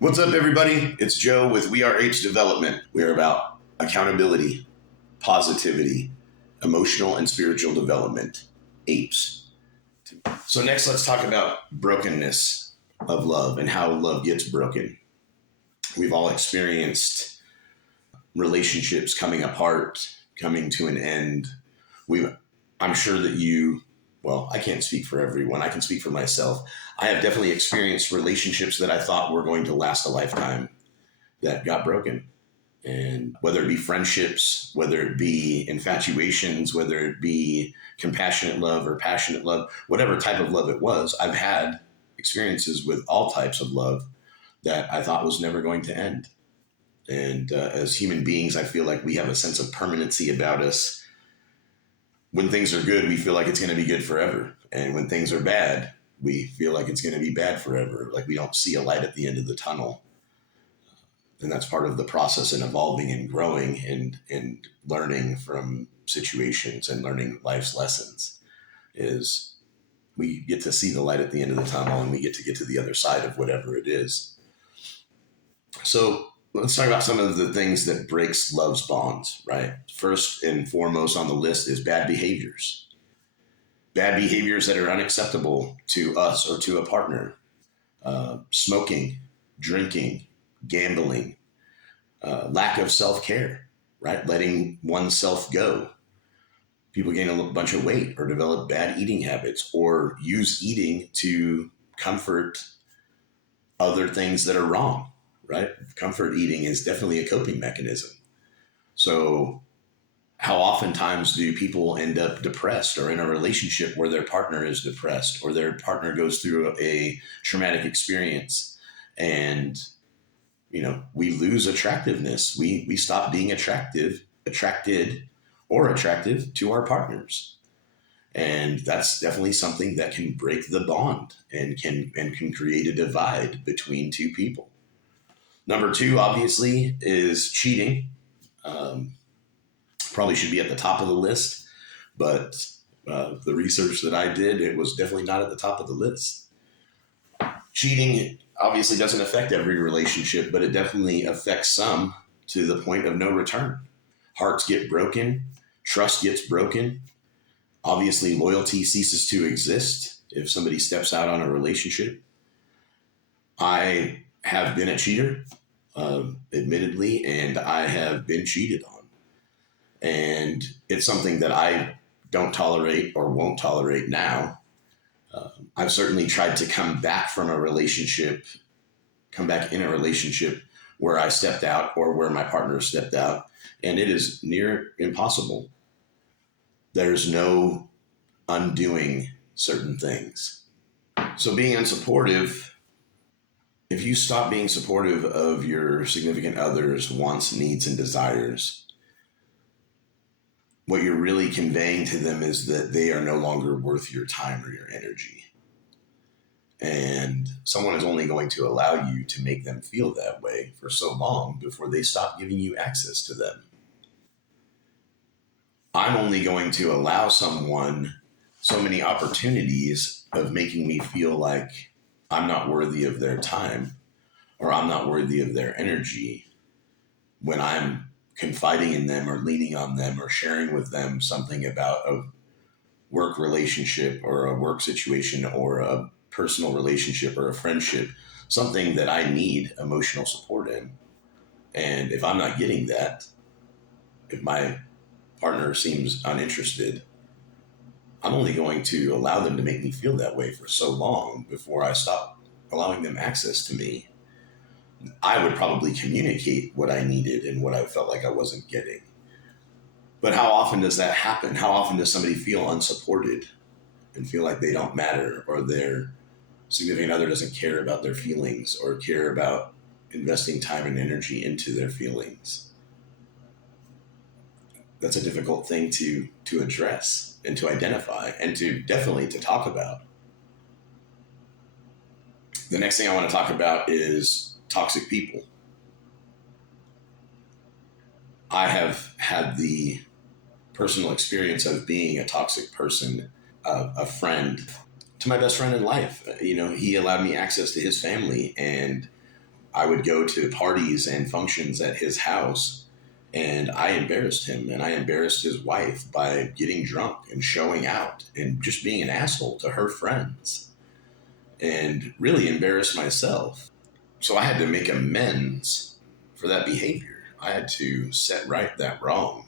What's up, everybody? It's Joe with We Are H Development. We're about accountability, positivity, emotional and spiritual development. A.P.E.S. So, next, let's talk about brokenness of love and how love gets broken. We've all experienced relationships coming apart, coming to an end. We, I'm sure that I can't speak for everyone. I can speak for myself. I have definitely experienced relationships that I thought were going to last a lifetime that got broken. And whether it be friendships, whether it be infatuations, whether it be compassionate love or passionate love, whatever type of love it was, I've had experiences with all types of love that I thought was never going to end. And as human beings, I feel like we have a sense of permanency about us. When things are good, we feel like it's going to be good forever. And when things are bad, we feel like it's going to be bad forever. Like we don't see a light at the end of the tunnel. And that's part of the process in evolving and growing and learning from situations and learning life's lessons is we get to see the light at the end of the tunnel and we get to the other side of whatever it is. So let's talk about some of the things that breaks love's bonds, right? First and foremost on the list is bad behaviors. Bad behaviors that are unacceptable to us or to a partner. Smoking, drinking, gambling, lack of self-care, right? Letting oneself go. People gain a bunch of weight or develop bad eating habits or use eating to comfort other things that are wrong, right? Comfort eating is definitely a coping mechanism. So how oftentimes do people end up depressed or in a relationship where their partner is depressed or their partner goes through a traumatic experience and we lose attractiveness. We stop being attracted or attractive to our partners. And that's definitely something that can break the bond and can create a divide between two people. Number two, obviously, is cheating. Um, Probably should be at the top of the list, but the research that I did, it was definitely not at the top of the list. Cheating obviously doesn't affect every relationship, but it definitely affects some to the point of no return. Hearts get broken, trust gets broken. Obviously, loyalty ceases to exist if somebody steps out on a relationship. I have been a cheater, admittedly, and I have been cheated on. And it's something that I don't tolerate or won't tolerate now. I've certainly tried to come back from a relationship, come back in a relationship where I stepped out or where my partner stepped out, and it is near impossible. There's no undoing certain things. So being unsupportive, if you stop being supportive of your significant other's wants, needs, and desires, what you're really conveying to them is that they are no longer worth your time or your energy. And someone is only going to allow you to make them feel that way for so long before they stop giving you access to them. I'm only going to allow someone so many opportunities of making me feel like I'm not worthy of their time or I'm not worthy of their energy when I'm confiding in them or leaning on them or sharing with them something about a work relationship or a work situation or a personal relationship or a friendship, something that I need emotional support in. And if I'm not getting that, if my partner seems uninterested, I'm only going to allow them to make me feel that way for so long before I stop allowing them access to me. I would probably communicate what I needed and what I felt like I wasn't getting. But how often does that happen? How often does somebody feel unsupported and feel like they don't matter or their significant other doesn't care about their feelings or care about investing time and energy into their feelings? That's a difficult thing to address and to identify and to definitely to talk about. The next thing I want to talk about is toxic people. I have had the personal experience of being a toxic person, a friend to my best friend in life. He allowed me access to his family, and I would go to parties and functions at his house, and I embarrassed him and I embarrassed his wife by getting drunk and showing out and just being an asshole to her friends and really embarrassed myself. So I had to make amends for that behavior. I had to set right that wrong.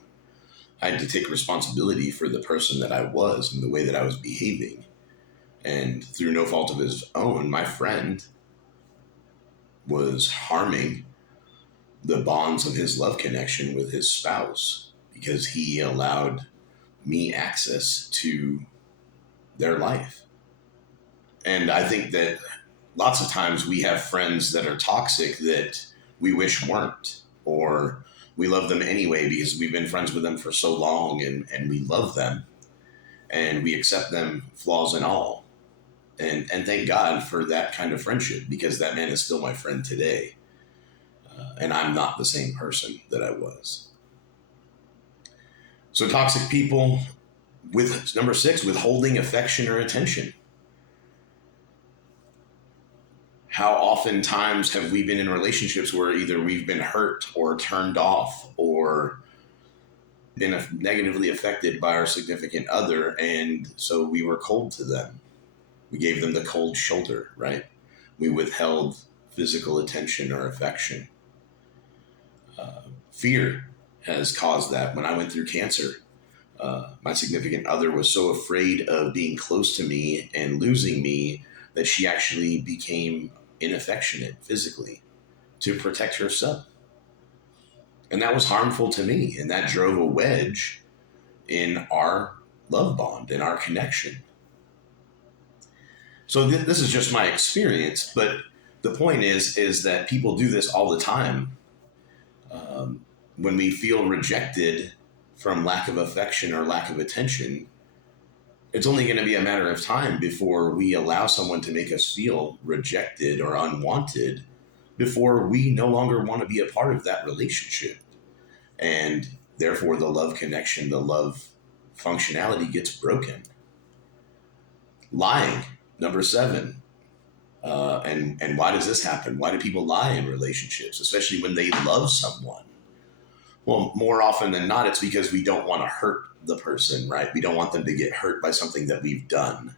I had to take responsibility for the person that I was and the way that I was behaving. And through no fault of his own, my friend was harming the bonds of his love connection with his spouse because he allowed me access to their life. And I think that lots of times we have friends that are toxic that we wish weren't, or we love them anyway because we've been friends with them for so long, and we love them and we accept them flaws and all. And thank God for that kind of friendship, because that man is still my friend today. And I'm not the same person that I was. So toxic people, with number 6, withholding affection or attention. How oftentimes have we been in relationships where either we've been hurt or turned off or been negatively affected by our significant other, and so we were cold to them. We gave them the cold shoulder, right? We withheld physical attention or affection. Fear has caused that. When I went through cancer, my significant other was so afraid of being close to me and losing me that she actually became inaffectionate physically to protect herself. And that was harmful to me. And that drove a wedge in our love bond, in our connection. So this is just my experience, but the point is that people do this all the time. When we feel rejected from lack of affection or lack of attention, it's only going to be a matter of time before we allow someone to make us feel rejected or unwanted, before we no longer want to be a part of that relationship. And therefore, the love connection, the love functionality gets broken. Lying, number 7. And why does this happen? Why do people lie in relationships, especially when they love someone? Well, more often than not, it's because we don't want to hurt the person, right? We don't want them to get hurt by something that we've done.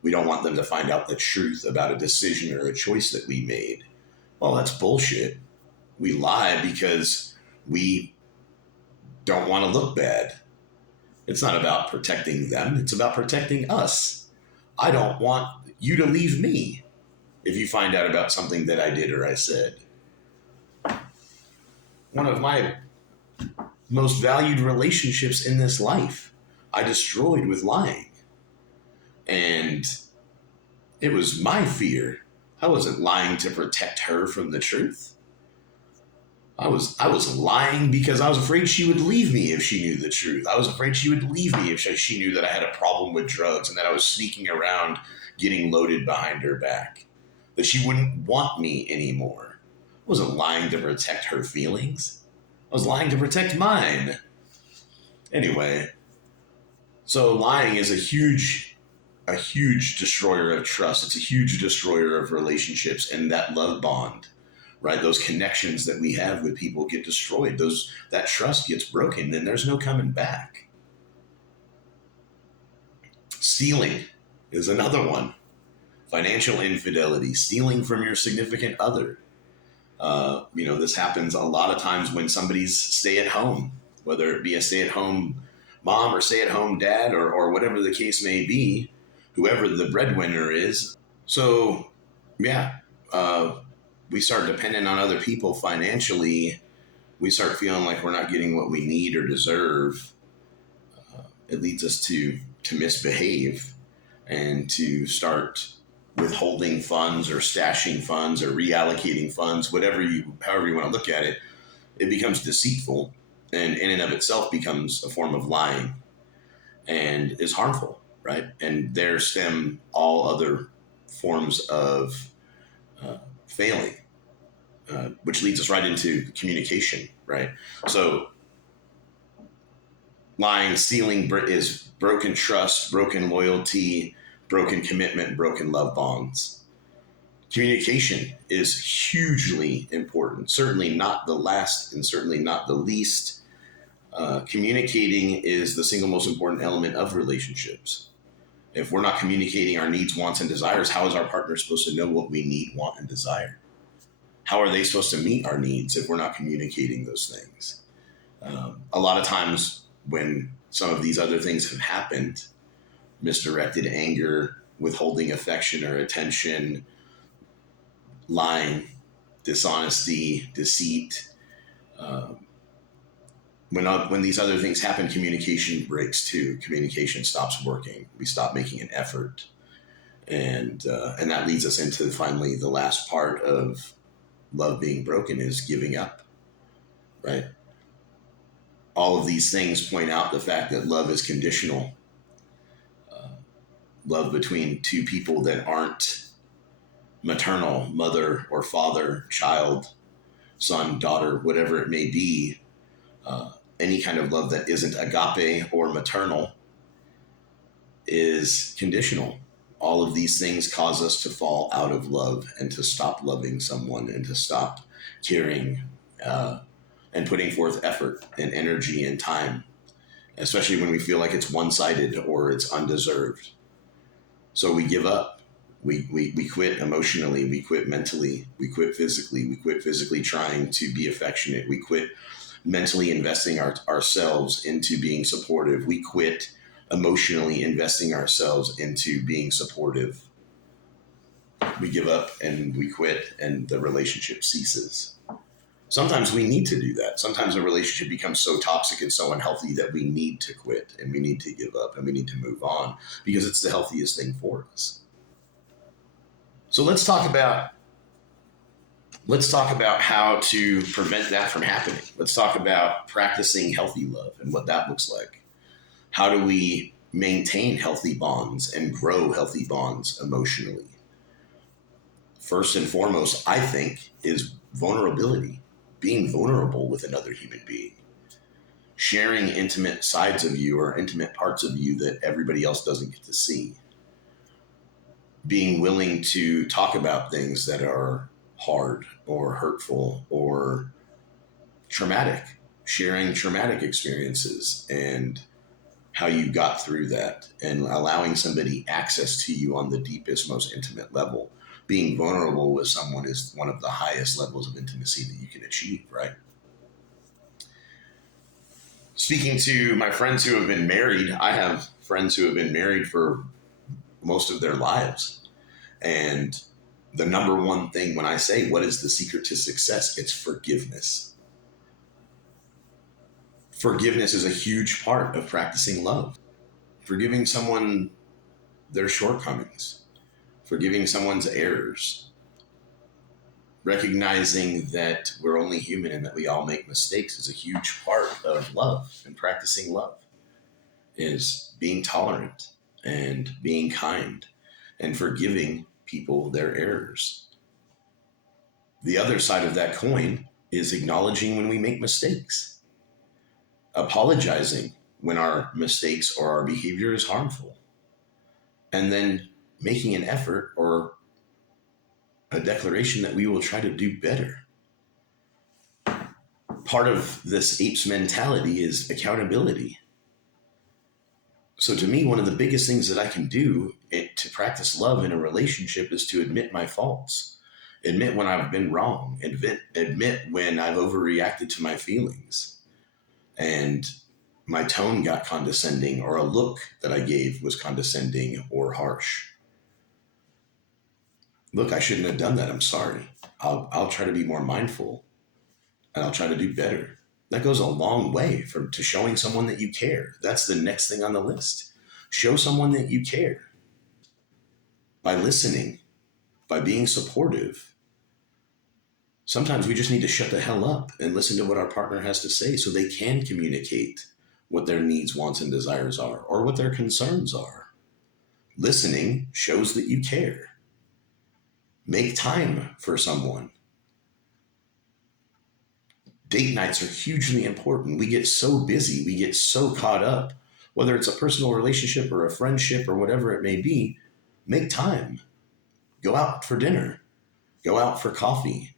We don't want them to find out the truth about a decision or a choice that we made. Well, that's bullshit. We lie because we don't want to look bad. It's not about protecting them. It's about protecting us. I don't want you to leave me if you find out about something that I did or I said. One of my most valued relationships in this life, I destroyed with lying. And it was my fear. I wasn't lying to protect her from the truth. I was lying because I was afraid she would leave me if she knew the truth. I was afraid she would leave me if she knew that I had a problem with drugs and that I was sneaking around getting loaded behind her back. That she wouldn't want me anymore. I wasn't lying to protect her feelings. I was lying to protect mine. Anyway, so lying is a huge destroyer of trust. It's a huge destroyer of relationships and that love bond, right? Those connections that we have with people get destroyed. That trust gets broken, and there's no coming back. Stealing is another one. Financial infidelity, stealing from your significant other. This happens a lot of times when somebody's stay at home, whether it be a stay at home mom or stay at home dad or whatever the case may be, whoever the breadwinner is. So, yeah, we start depending on other people financially. We start feeling like we're not getting what we need or deserve. It leads us to misbehave and to start withholding funds or stashing funds or reallocating funds, however you want to look at it. It becomes deceitful, and in and of itself becomes a form of lying and is harmful, right? And there stem all other forms of failing, which leads us right into communication, right? So lying, stealing is broken trust, broken loyalty, broken commitment, broken love bonds. Communication is hugely important, certainly not the last and certainly not the least. Communicating is the single most important element of relationships. If we're not communicating our needs, wants, and desires, how is our partner supposed to know what we need, want, and desire? How are they supposed to meet our needs if we're not communicating those things? A lot of times when some of these other things have happened, misdirected anger, withholding affection or attention, lying, dishonesty, deceit, um, when these other things happen, communication breaks too. Communication stops working. We stop making an effort, and that leads us into finally the last part of love being broken is giving up. Right. All of these things point out the fact that love is conditional. Uh, Love between two people that aren't maternal, mother or father, child, son, daughter, whatever it may be. Uh, any kind of love that isn't agape or maternal is conditional. All of these things cause us to fall out of love and to stop loving someone and to stop caring uh, and putting forth effort and energy and time, especially when we feel like it's one sided or it's undeserved. So we give up. We quit emotionally, we quit mentally, we quit physically, we quit physically trying to be affectionate, we quit mentally investing ourselves into being supportive, we quit emotionally investing ourselves into being supportive. We give up and we quit, and the relationship ceases. Sometimes we need to do that. Sometimes a relationship becomes so toxic and so unhealthy that we need to quit and we need to give up and we need to move on because it's the healthiest thing for us. So let's talk about how to prevent that from happening. Let's talk about practicing healthy love and what that looks like. How do we maintain healthy bonds and grow healthy bonds emotionally? First and foremost, I think, is vulnerability, being vulnerable with another human being, sharing intimate sides of you or intimate parts of you that everybody else doesn't get to see, being willing to talk about things that are hard or hurtful or traumatic, sharing traumatic experiences and how you got through that, and allowing somebody access to you on the deepest, most intimate level. Being vulnerable with someone is one of the highest levels of intimacy that you can achieve, right? Speaking to my friends who have been married, I have friends who have been married for most of their lives. And the number one thing when I say, what is the secret to success? It's forgiveness. Forgiveness is a huge part of practicing love. Forgiving someone their shortcomings, forgiving someone's errors, recognizing that we're only human and that we all make mistakes is a huge part of love. And practicing love is being tolerant and being kind and forgiving people their errors. The other side of that coin is acknowledging when we make mistakes, apologizing when our mistakes or our behavior is harmful, and then making an effort or a declaration that we will try to do better. Part of this apes mentality is accountability. So to me, one of the biggest things that I can do to practice love in a relationship is to admit my faults, admit when I've been wrong, admit when I've overreacted to my feelings and my tone got condescending or a look that I gave was condescending or harsh. Look, I shouldn't have done that. I'm sorry. I'll try to be more mindful and I'll try to do better. That goes a long way to showing someone that you care. That's the next thing on the list. Show someone that you care by listening, by being supportive. Sometimes we just need to shut the hell up and listen to what our partner has to say so they can communicate what their needs, wants, and desires are or what their concerns are. Listening shows that you care. Make time for someone. Date nights are hugely important. We get so busy, we get so caught up, whether it's a personal relationship or a friendship or whatever it may be. Make time. Go out for dinner. Go out for coffee.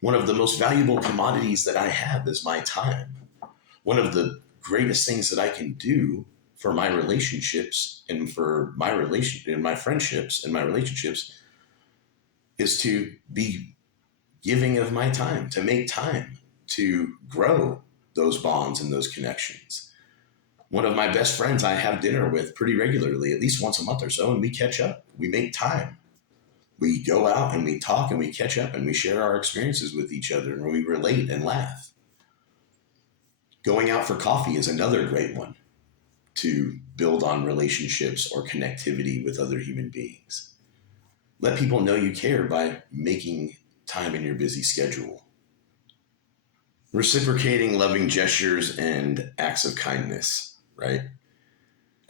One of the most valuable commodities that I have is my time. One of the greatest things that I can do for my relationships and for my relation and my friendships and my relationships is to be giving of my time, to make time to grow those bonds and those connections. One of my best friends I have dinner with pretty regularly, at least once a month or so, and we catch up. We make time. We go out and we talk and we catch up and we share our experiences with each other and we relate and laugh. Going out for coffee is another great one to build on relationships or connectivity with other human beings. Let people know you care by making time in your busy schedule. Reciprocating loving gestures and acts of kindness, right?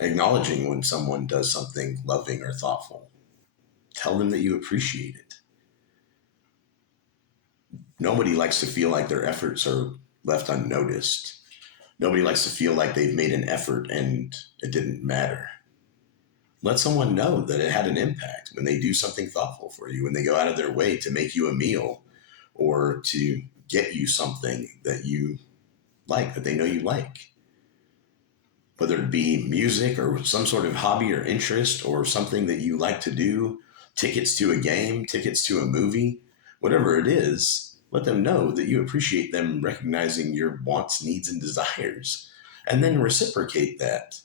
Acknowledging when someone does something loving or thoughtful. Tell them that you appreciate it. Nobody likes to feel like their efforts are left unnoticed. Nobody likes to feel like they've made an effort and it didn't matter. Let someone know that it had an impact when they do something thoughtful for you, when they go out of their way to make you a meal or to get you something that you like, that they know you like. Whether it be music or some sort of hobby or interest or something that you like to do, tickets to a game, tickets to a movie, whatever it is, let them know that you appreciate them recognizing your wants, needs, and desires. And then reciprocate that.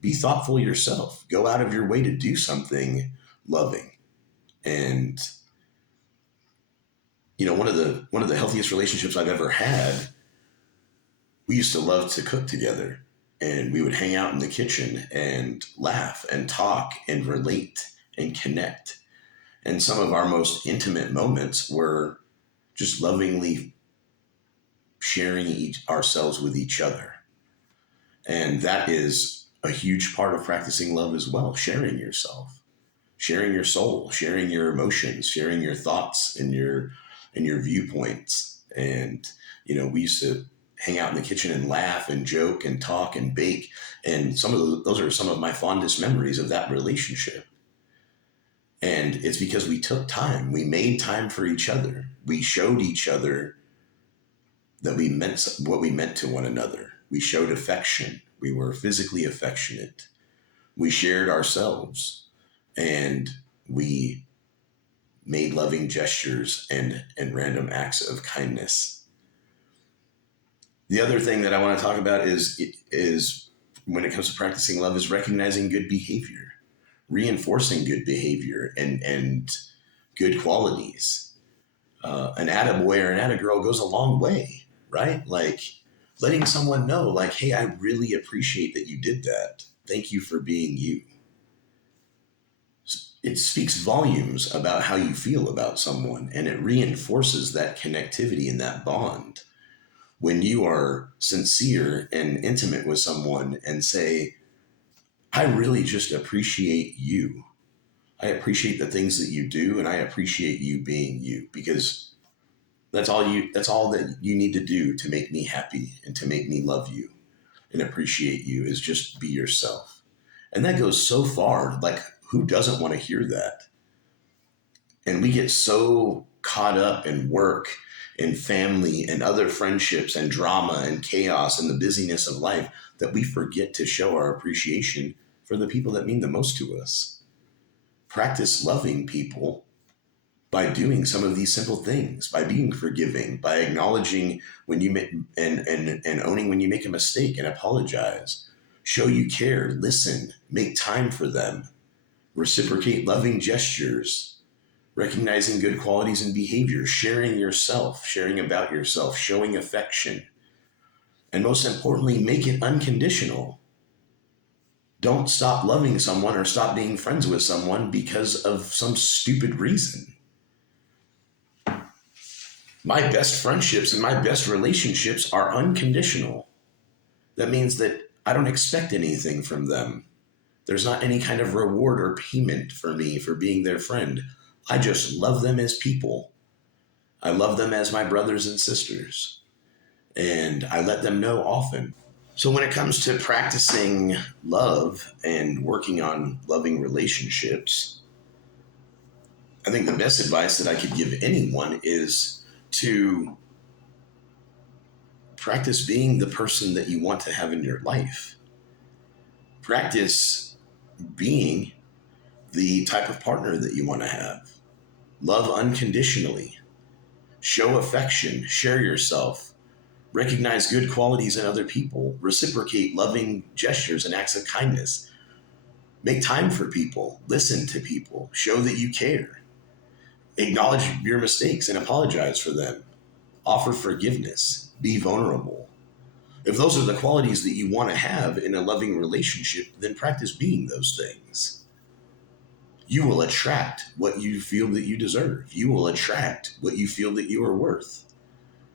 Be thoughtful yourself. Go out of your way to do something loving. And one of the healthiest relationships I've ever had, we used to love to cook together. And we would hang out in the kitchen and laugh and talk and relate and connect. And some of our most intimate moments were just lovingly sharing ourselves with each other. And that is a huge part of practicing love as well, sharing yourself, sharing your soul, sharing your emotions, sharing your thoughts and your viewpoints. And we used to hang out in the kitchen and laugh and joke and talk and bake. And those are some of my fondest memories of that relationship. And it's because we took time. We made time for each other. We showed each other that we meant what we meant to one another. We showed affection. We were physically affectionate. We shared ourselves and we made loving gestures and random acts of kindness. The other thing that I want to talk about is when it comes to practicing love is recognizing good behavior, reinforcing good behavior and good qualities. An attaboy or an attagirl goes a long way, right? Like letting someone know, like, hey, I really appreciate that you did that. Thank you for being you. It speaks volumes about how you feel about someone and it reinforces that connectivity and that bond. When you are sincere and intimate with someone and say, I really just appreciate you. I appreciate the things that you do and I appreciate you being you because that's all that you need to do to make me happy and to make me love you and appreciate you is just be yourself. And that goes so far. Like who doesn't want to hear that? And we get so caught up in work and family and other friendships and drama and chaos and the busyness of life that we forget to show our appreciation for the people that mean the most to us. Practice loving people by doing some of these simple things, by being forgiving, by acknowledging when you make and owning when you make a mistake and apologize. Show you care, listen, make time for them, reciprocate loving gestures, recognizing good qualities and behavior, sharing yourself, sharing about yourself, showing affection. And most importantly, make it unconditional. Don't stop loving someone or stop being friends with someone because of some stupid reason. My best friendships and my best relationships are unconditional. That means that I don't expect anything from them. There's not any kind of reward or payment for me for being their friend. I just love them as people. I love them as my brothers and sisters. And I let them know often. So when it comes to practicing love and working on loving relationships, I think the best advice that I could give anyone is to practice being the person that you want to have in your life. Practice being the type of partner that you want to have. Love unconditionally. Show affection. Share yourself. Recognize good qualities in other people. Reciprocate loving gestures and acts of kindness. Make time for people. Listen to people. Show that you care. Acknowledge your mistakes and apologize for them. Offer forgiveness. Be vulnerable. If those are the qualities that you want to have in a loving relationship, then practice being those things. You will attract what you feel that you deserve. You will attract what you feel that you are worth.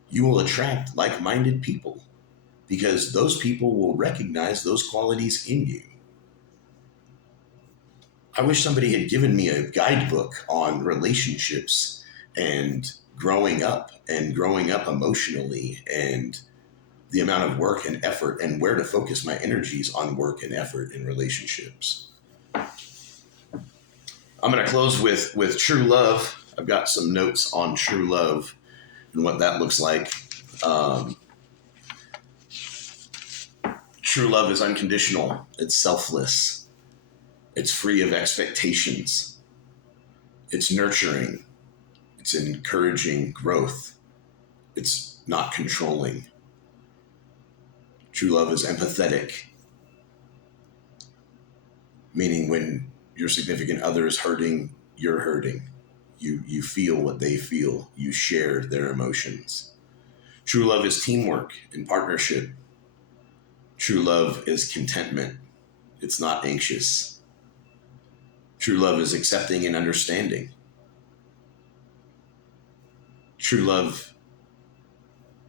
You will attract like-minded people because those people will recognize those qualities in you. I wish somebody had given me a guidebook on relationships and growing up emotionally and the amount of work and effort and where to focus my energies on work and effort in relationships. I'm going to close with true love. I've got some notes on true love and what that looks like. True love is unconditional. It's selfless. It's free of expectations. It's nurturing. It's encouraging growth. It's not controlling. True love is empathetic, meaning when your significant other is hurting, you're hurting. You feel what they feel. You share their emotions. True love is teamwork and partnership. True love is contentment. It's not anxious. True love is accepting and understanding. True love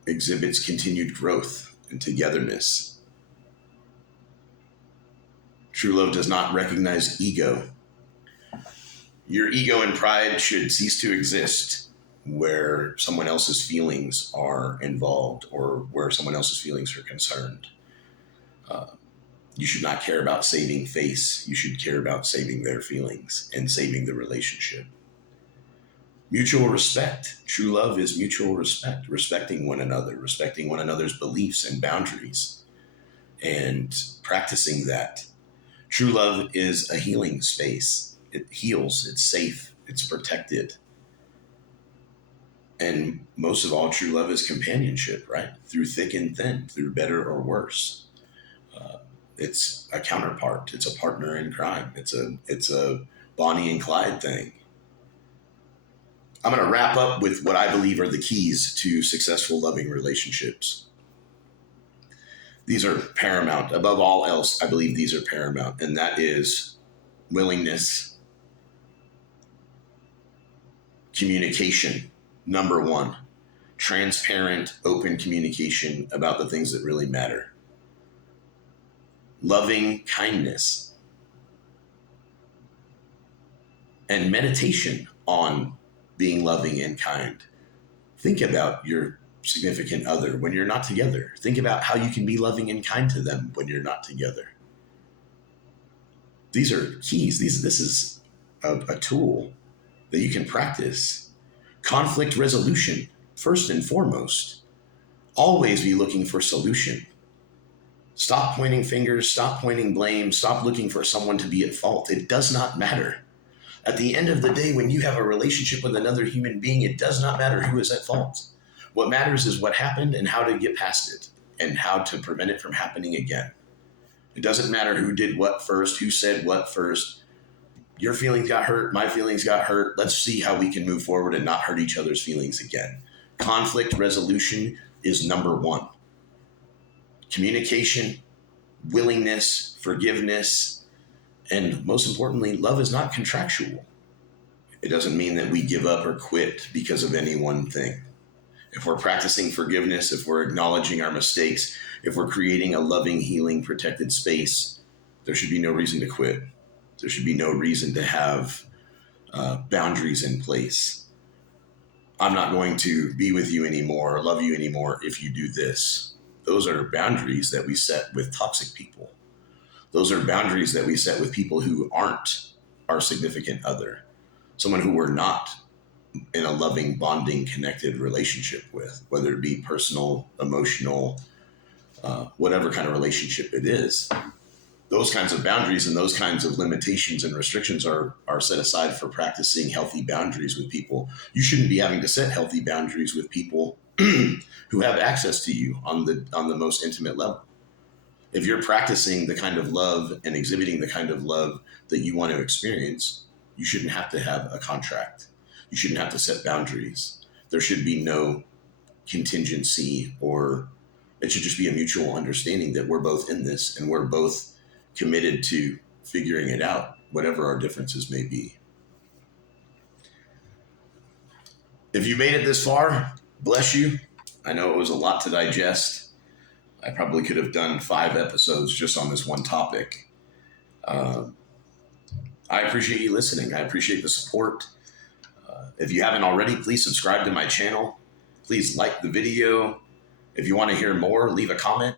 exhibits continued growth and togetherness. True love does not recognize ego. Your ego and pride should cease to exist where someone else's feelings are involved or where someone else's feelings are concerned. You should not care about saving face. You should care about saving their feelings and saving the relationship. Mutual respect. True love is mutual respect, respecting one another, respecting one another's beliefs and boundaries, and practicing that. True love is a healing space. It heals, it's safe, it's protected. And most of all, true love is companionship, right? Through thick and thin, through better or worse. It's a counterpart. It's a partner in crime. It's a Bonnie and Clyde thing. I'm going to wrap up with what I believe are the keys to successful loving relationships. These are paramount. Above all else, I believe these are paramount, and that is willingness, communication, number one, transparent, open communication about the things that really matter. Loving kindness and meditation on being loving and kind. Think about your significant other when you're not together. Think about how you can be loving and kind to them when you're not together. These are keys. This is a tool that you can practice. Conflict resolution, first and foremost. Always be looking for solution. Stop pointing fingers, stop pointing blame, stop looking for someone to be at fault. It does not matter. At the end of the day, when you have a relationship with another human being, it does not matter who is at fault. What matters is what happened and how to get past it and how to prevent it from happening again. It doesn't matter who did what first, who said what first. Your feelings got hurt, my feelings got hurt. Let's see how we can move forward and not hurt each other's feelings again. Conflict resolution is number one. Communication, willingness, forgiveness, and most importantly, love is not contractual. It doesn't mean that we give up or quit because of any one thing. If we're practicing forgiveness, if we're acknowledging our mistakes, if we're creating a loving, healing, protected space, there should be no reason to quit. There should be no reason to have boundaries in place. I'm not going to be with you anymore or love you anymore if you do this. Those are boundaries that we set with toxic people. Those are boundaries that we set with people who aren't our significant other. someone who we're not in a loving, bonding, connected relationship with, whether it be personal, emotional, whatever kind of relationship it is. Those kinds of boundaries and those kinds of limitations and restrictions are set aside for practicing healthy boundaries with people. You shouldn't be having to set healthy boundaries with people who have access to you on the most intimate level. If you're practicing the kind of love and exhibiting the kind of love that you want to experience, you shouldn't have to have a contract. You shouldn't have to set boundaries. There should be no contingency, or it should just be a mutual understanding that we're both in this and we're both committed to figuring it out, whatever our differences may be. If you made it this far, bless you. I know it was a lot to digest. I probably could have done 5 episodes just on this one topic. I appreciate you listening. I appreciate the support. If you haven't already, please subscribe to my channel. Please like the video. If you want to hear more, leave a comment.